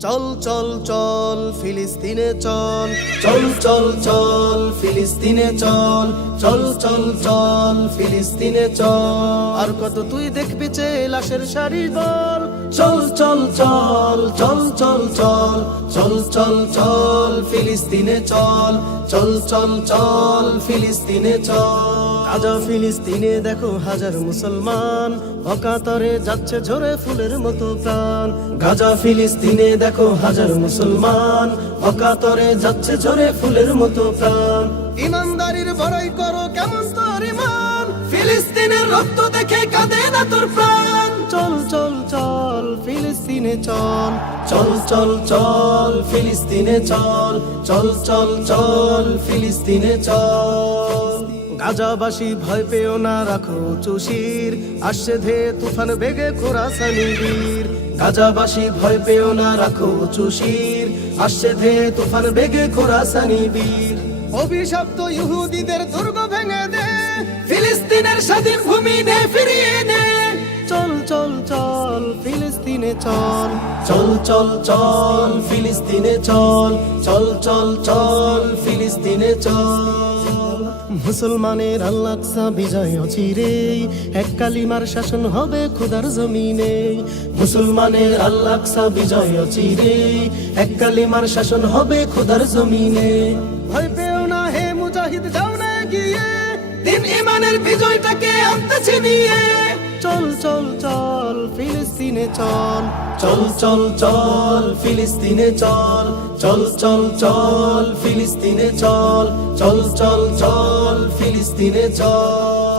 চল চল চল ফিলিস্তিনে চল, চল চল চল ফিলিস্তিনে চল, চল চল চল ফিলিস্তিনে চল। আর কত তুই দেখবি যে লাশের সারি বল, চল চল চল চল চল চল, চল চল চল ফিলিস্তিনে চল, চল চল চল ফিলিস্তিনে চল। গাজা ফিলিস্তিনে দেখো হাজার মুসলমান, অকাতরে যাচ্ছে ঝরে ফুলের মতো প্রাণ। গাজা ফিলিস্তিনে দেখো হাজার মুসলমান, অকাতরে যাচ্ছে ঝরে ফুলের মতো প্রাণ। ইমানদারির বড়াই করো কেমন তোর ইমান, ফিলিস্তিনের রক্ত দেখে কাঁদে না তোর প্রাণ। চল চল চল ফিলিস্তিনে চল, চল চল চল ফিলিস্তিনে চল, চল চল চল ফিলিস্তিনে চল। গাজাবাসী ভয় পেও না, রাখো উঁচু শির, আসছে ধে তুফান বেগে খোরাসানি বীর। গাজাবাসী ভয় পেও না, রাখো উঁচু শির, আসছে ধে তুফান বেগে খোরাসানি বীর। অভিশপ্ত ইহুদিদের দুর্গ ভেঙে দে, ফিলিস্তিনের স্বাধীন ভূমি নে ফিরিয়ে নে। চল চল চল ফিলিস্তিনে চল, চল চল চল ফিলিস্তিনে চল, চল চল চল ফিলিস্তিনে চল। মুসলমানের আল-আকসা বিজয় অচিরে, এক কালিমার শাসন হবে খোদার জমিনে। মুসলমানের আল-আকসা বিজয় অচিরে, এক কালিমার শাসন হবে খোদার জমিনে। ভয় পেও না হে মুজাহিদ, যাও না গিয়ে, দিন ইমানের বিজয়টাকে আনতেছে নিয়ে। চল চল চল ফিলিস্তিনে চল, চল চল চল ফিলিস্তিনে চল, চল চল চল ফিলিস্তিনে চল, চল চল চল ফিলিস্তিনে চল।